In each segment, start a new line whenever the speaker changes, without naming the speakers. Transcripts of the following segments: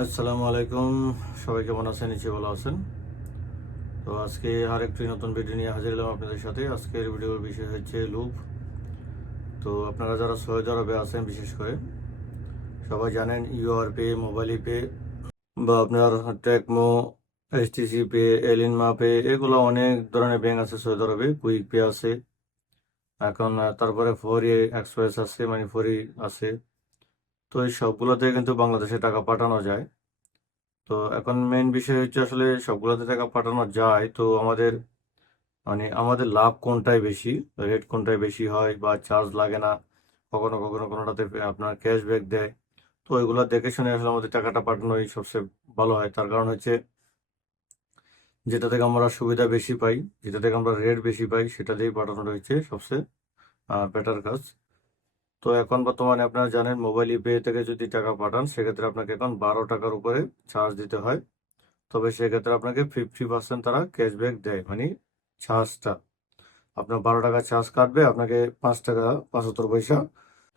আসসালামু আলাইকুম। সবাই কেমন আছেন? নিচে ভালো আছেন। তো আজকে আর একটি নতুন ভিডিও নিয়ে হাজির হলাম আপনাদের সাথে। আজকের ভিডিওর বিষয় হচ্ছে লুপ। তো আপনারা যারা সৌদি আরবে আছেন, বিশেষ করে, সবাই জানেন ইউআর পে মোবাইল পে বা আপনার টেকমো এসটিসি পে এলিনমা পে এগুলো অনেক ধরনের ব্যাংক আছে সৌদি আরবে। কুইক পে আছে। এখন তারপরে ফরি এক্সপ্রেস আছে মানে ফরি আছে। তো এই সবগুলোতে কিন্তু বাংলাদেশে টাকা পাঠানো যায়। তো এখন মেন বিষয় হচ্ছে আসলে সবগুলোতে টাকা পাঠানো যায়, তো আমাদের মানে আমাদের লাভ কোনটাই বেশি? রেট কোনটাই বেশি হয় বা চার্জ লাগে না? কখনো কখনো কোনোটাতে আপনার ক্যাশব্যাক দেয়। তো ওইগুলো দেখে শুনে আসলে আমাদের টাকাটা পাঠানোই সবচেয়ে ভালো হয়। তার কারণ হচ্ছে যেটা থেকে আমরা সুবিধা বেশি পাই, যেটা থেকে আমরা রেট বেশি পাই, সেটা দিয়েই পাঠানো হচ্ছে সবচেয়ে বেটার কাজ। তো এখন বর্তমানে আপনারা জানেন মোবাইল ইপে থেকে যদি টাকা পাঠান, সেক্ষেত্রে আপনাকে এখন বারো টাকার উপরে চার্জ দিতে হয়। তবে সেক্ষেত্রে আপনাকে ফিফটি পার্সেন্ট তারা ক্যাশব্যাক দেয় মানে চার্জটা আপনার বারো টাকা চার্জ কাটবে, আপনাকে পাঁচ টাকা পঁচাত্তর পয়সা।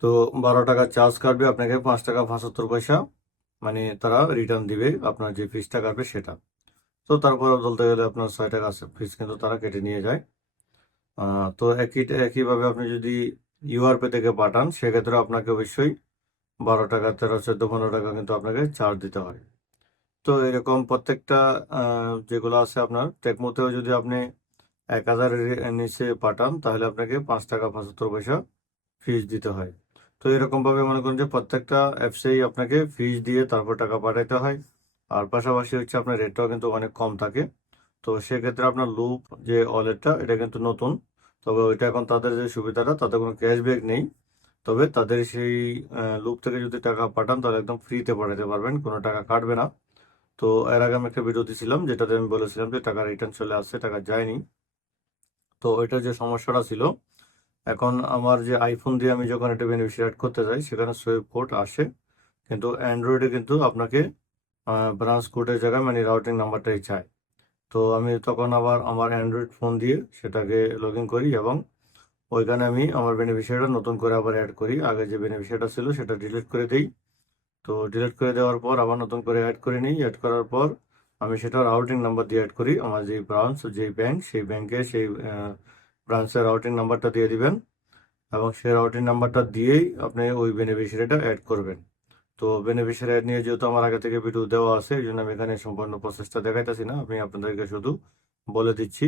তো বারো টাকা চার্জ কাটবে, আপনাকে পাঁচ টাকা পঁচাত্তর পয়সা মানে তারা রিটার্ন দিবে আপনার যে ফিসটা কাটবে সেটা। তো তারপরে বলতে গেলে আপনার ছয় টাকা ফিস কিন্তু তারা কেটে নিয়ে যায়। তো একই, একইভাবে আপনি যদি ইউআরপে থেকে পাঠান, সেক্ষেত্রে আপনাকে অবশ্যই বারো টাকা, তেরো, চোদ্দ, পনেরো টাকা কিন্তু আপনাকে চার্জ দিতে হয়। তো এরকম প্রত্যেকটা যেগুলো আছে আপনার, টেকমোতেও যদি আপনি এক হাজারের নিচে পাঠান, তাহলে আপনাকে পাঁচ টাকা পঁচাত্তর পয়সা ফিজ দিতে হয়। তো এরকমভাবে মনে করেন যে প্রত্যেকটা অ্যাপসেই আপনাকে ফিজ দিয়ে তারপর টাকা পাঠাইতে হয়। আর পাশাপাশি হচ্ছে আপনার রেটটাও কিন্তু অনেক কম থাকে। তো সেক্ষেত্রে আপনার লুপ যে ওয়ালেটটা এটা কিন্তু নতুন। তবে ওইটা এখন তাদের যে সুবিধাটা, তাতে কোনো ক্যাশব্যাক নেই। তবে তাদের সেই লুপ থেকে যদি টাকা পাঠান, তাহলে একদম ফ্রিতে পাঠাতে পারবেন, কোনো টাকা কাটবে না। তো এর আগে আমি একটা ভিডিও দিয়েছিলাম যেটাতে আমি বলেছিলাম যে টাকা রিটার্ন চলে আসছে, টাকা যায়নি। তো ওইটার যে সমস্যাটা ছিল, এখন আমার যে আইফোন দিয়ে আমি যখন এটা বেনিফিশিয়ারি করতে যাই, সেখানে সুইপ কোড আসে, কিন্তু অ্যান্ড্রয়েডে কিন্তু আপনাকে ব্রাঞ্চ কোডের জায়গায় মানে রাউটিং নাম্বারটাই চায়। তো আমি তখন আবার আমার অ্যান্ড্রয়েড ফোন দিয়ে সেটাকে লগ ইন করি এবং ওইখানে আমি আমার বেনিফিশিয়ারিটা নতুন করে আবার অ্যাড করি। আগে যে বেনিফিশিয়ারিটা ছিল সেটা ডিলিট করে দিই। তো ডিলিট করে দেওয়ার পর আবার নতুন করে অ্যাড করে নিই। অ্যাড করার পর আমি সেটা রাউটিং নাম্বার দিয়ে অ্যাড করি। আমার যে ব্রাঞ্চ যে ব্যাংক সেই ব্যাংকে সেই ব্রাঞ্চের রাউটিং নাম্বারটা দিয়ে দিবেন এবং সেই রাউটিং নাম্বারটা দিয়েই আপনি ওই বেনিফিশিয়ারিটা অ্যাড করবেন। তো বেনিফিশিয়ারি নিয়ে যেহেতু আমার আগে থেকে ভিডিও দেওয়া আছে, এই জন্য আমি এখানে সম্পূর্ণ প্রসেসটা দেখাইতেছি না। আমি আপনাদেরকে শুধু বলে দিচ্ছি,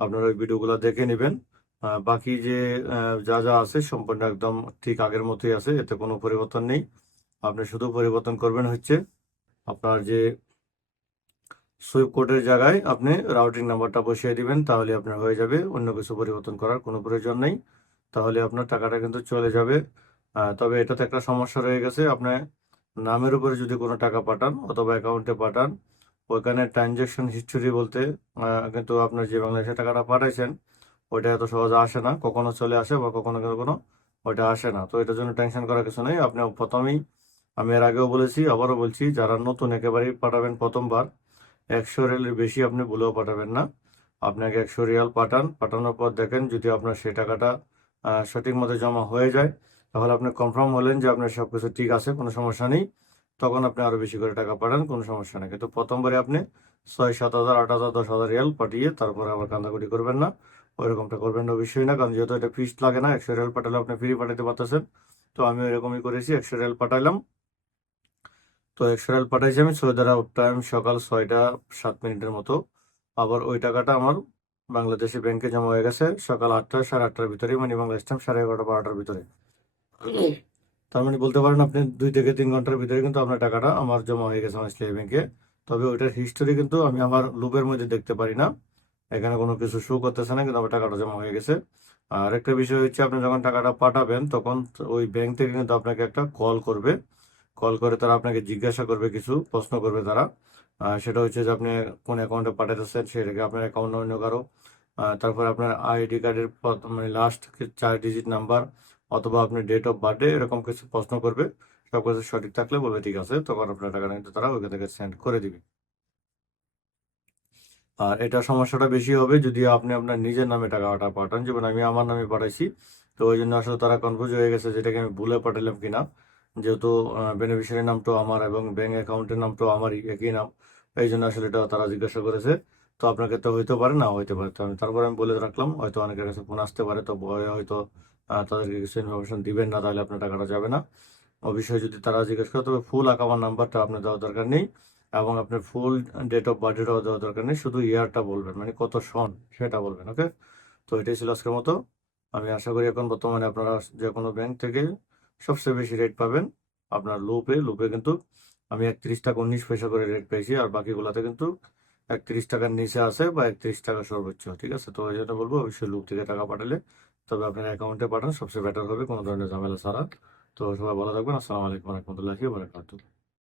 আপনারা ওই ভিডিওগুলো দেখে নেবেন। বাকি যে যা যা আছে সম্পূর্ণ একদম ঠিক আগের মতোই আছে, এতে কোনো পরিবর্তন নেই। আপনি শুধু পরিবর্তন করবেন হচ্ছে আপনার যে সুইপ কোডের জায়গায় আপনি রাউটিং নাম্বারটা বসিয়ে দিবেন, তাহলে আপনার হয়ে যাবে। অন্য কিছু পরিবর্তন করার কোনো প্রয়োজন নেই। তাহলে আপনার টাকাটা কিন্তু চলে যাবে। তবে এটাতে একটা সমস্যা রয়ে গেছে। আপনার নামের উপরে যদি কোনো টাকা পাঠান অথবা অ্যাকাউন্টে পাঠান, ওইখানে ট্রানজ্যাকশন হিস্টোরি বলতে কিন্তু আপনার যে বাংলাদেশে টাকাটা পাঠাইছেন, ওইটা এত সহজে আসে না, কখনো চলে আসে বা কখনো কখনো ওইটা আসে না। তো এটার জন্য টেনশন করার কিছু নেই। আপনি প্রথমেই, আমি এর আগেও বলেছি, আবারও বলছি, যারা নতুন একেবারেই পাঠাবেন প্রথমবার, একশো রিয়ালের বেশি আপনি ভুলেও পাঠাবেন না। আপনাকে একশো রিয়াল পাঠান, পাঠানোর পর দেখেন যদি আপনার সেই টাকাটা সঠিক মতো জমা হয়ে যায় তাহলে আপনি কনফার্ম হলেন যে আপনার সব কিছু ঠিক আছে, কোনো সমস্যা নেই। তখন আপনি আরও বেশি করে টাকা পাঠান, কোনো সমস্যা নেই। কিন্তু প্রথমবারে আপনি ছয়, সাত হাজার, আট হাজার, দশ হাজার রিয়াল পাঠিয়ে তারপরে আবার কান্দাকুটি করবেন না। ওইরকমটা করবেন না, অবশ্যই না, কারণ যেহেতু এটা ফিস লাগে না, একশো রিয়াল পাঠালে আপনি ফ্রি পাঠাতে পারতেছেন। তো আমি ওইরকমই করেছি, একশো রিয়াল পাঠাইলাম তো একশো রিয়াল পাঠাইছি আমি সৌদি টাইম সকাল ছয়টা, সাত মিনিটের মতো। আবার ওই টাকাটা আমার বাংলাদেশি ব্যাংকে জমা হয়ে গেছে সকাল আটটা, সাড়ে আটটার ভিতরে মানে বাংলাদেশ টাইম সাড়ে এগারোটা বারোটার ভিতরে। তার মানে বলতে পারেন আপনি দুই থেকে তিন ঘণ্টার ভিতরে কিন্তু আপনার টাকাটা আমার জমা হয়ে গেছে আমার ইসলামী ব্যাংকে। তবে ওইটার হিস্টোরি কিন্তু আমি আমার লুপের মধ্যে দেখতে পারি না। এখানে কোনো কিছু শো করতেছে না, কিন্তু আমার টাকাটা জমা হয়ে গেছে। আর একটা বিষয় হচ্ছে, আপনি যখন টাকাটা পাঠাবেন, তখন ওই ব্যাংক থেকে কিন্তু আপনাকে একটা কল করবে। কল করে তারা আপনাকে জিজ্ঞাসা করবে কিছু, প্রশ্ন করবে তারা। সেটা হচ্ছে যে আপনি কোন অ্যাকাউন্টে পাঠাতেছেন সেটাকে আপনার অ্যাকাউন্ট অন্য কারও। তারপর আপনার আইডি কার্ডের মানে লাস্ট চার ডিজিট নাম্বার অথবা আপনি ডেট অফ বার্থডে এরকম কিছু প্রশ্ন করবে সব কিছু সঠিক থাকলে বলবে, ঠিক আছে। তখন আপনার টাকাটা কিন্তু তারা ওইখান থেকে সেন্ড করে দিবে। আর এটা সমস্যাটা বেশি হবে যদি আপনি আপনার নিজের নামে টাকাটা পাঠান। যেমন আমি আমার নামে পাঠাইছি, তো ওই জন্য আসলে তারা কনফিউজ হয়ে গেছে যেটাকে আমি ভুলে পাঠালাম কিনা। যেহেতু বেনিফিশিয়ারি নামটাও আমার এবং ব্যাঙ্ক অ্যাকাউন্টের নামটাও আমারই একই নাম এই জন্য আসলে এটা তারা জিজ্ঞাসা করেছে। তো আপনাকে তো হইতে পারে না, হইতে পারে। তো আমি তারপরে আমি বলে রাখলাম, হয়তো অনেকের কাছে ফোন আসতে পারে, তো ভয়ে হয়তো তাদেরকে কিছু ইনফরমেশন দিবেন না, তাহলে আপনার টাকাটা যাবে না। অবশ্যই যদি তারা জিজ্ঞেস করে, তবে ফুল অ্যাকাউন্ট নাম্বারটা আপনার দেওয়ার দরকার নেই এবং আপনার ফুল ডেট অফ বার্থডেটাও দেওয়ার দরকার নেই, শুধু ইয়ারটা বলবেন মানে কত সন সেটা বলবেন ওকে তো এটাই ছিল আজকের মতো। আমি আশা করি এখন বর্তমানে আপনারা যে কোনো ব্যাংক থেকে সবচেয়ে বেশি রেট পাবেন আপনার লুপে লুপে কিন্তু আমি একত্রিশ টাকা উনিশ পয়সা করে রেট পেয়েছি, আর বাকিগুলোতে কিন্তু একত্রিশ টাকার নিচে আসে বা একত্রিশ টাকা সর্বোচ্চ, ঠিক আছে? তো ওই জন্য বলব অবশ্যই লুক থেকে টাকা পাঠালে। তবে আপনার অ্যাকাউন্টে পাঠান, সবচেয়ে বেটার হবে, কোনো ধরনের ঝামেলা ছাড়া। তো সবাই ভালো থাকবেন। আসসালামু আলাইকুম রহমতুল্লাহি বারাকাতুহ।